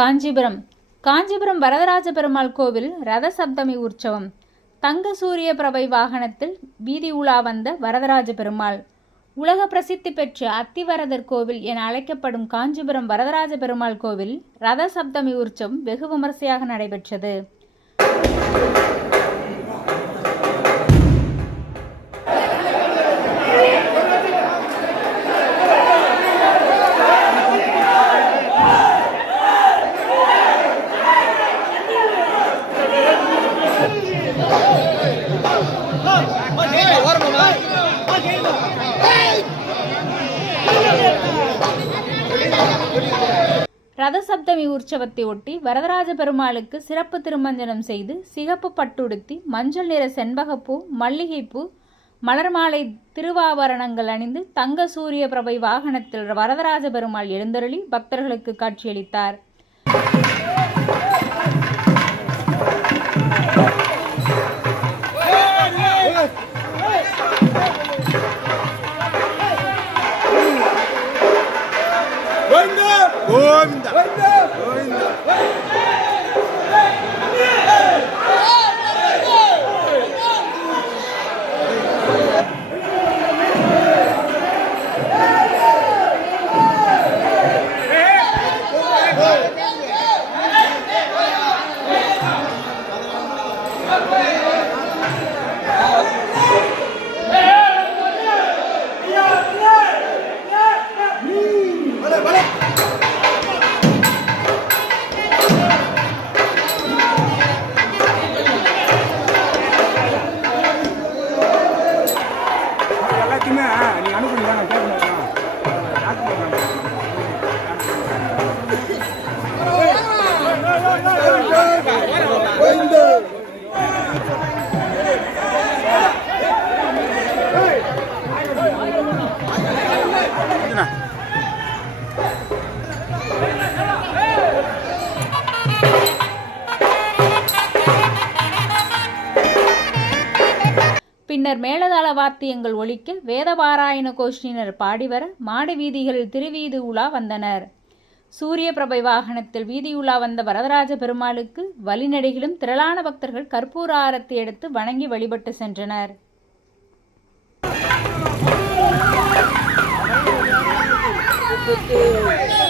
காஞ்சிபுரம். காஞ்சிபுரம் வரதராஜ பெருமாள் கோவில் ரத சப்தமி உற்சவம். தங்க சூரிய பிரபை வாகனத்தில் வீதி உலா வந்த வரதராஜ பெருமாள் உலக பிரசித்தி பெற்ற அத்திவரதர் கோவில் என அழைக்கப்படும் காஞ்சிபுரம் வரதராஜ பெருமாள் கோவில் ரத சப்தமி உற்சவம் வெகு விமரிசையாக நடைபெற்றது. ரதசப்தமி உற்சவத்தை ஒட்டி வரதராஜ பெருமாளுக்கு சிறப்பு திருமஞ்சனம் செய்து சிகப்பு பட்டுடுத்தி மஞ்சள் நிற செண்பகப்பூ மல்லிகைப்பூ மலர் மாலை திருவாபரணங்கள் அணிந்து தங்க சூரிய பிரபை வாகனத்தில் வரதராஜ பெருமாள் எழுந்தருளி பக்தர்களுக்கு காட்சியளித்தார். 고맙니다. 고맙니다. 고맙니다. எல்லாத்தையுமே நீ அனுப்புங்க நான் கேட்கணும் பின்னர் மேலதாள வாத்தியங்கள் ஒழிக்க வேதபாராயண கோஷ்டினர் பாடிவர மாடு வீதிகளில் திருவீதி உலா வந்தனர் சூரிய பிரபை வாகனத்தில் உலா வந்த வரதராஜ பெருமாளுக்கு வழிநடைகளும் திரளான பக்தர்கள் கற்பூர ஆரத்தை எடுத்து வணங்கி வழிபட்டு சென்றனர் Thank you.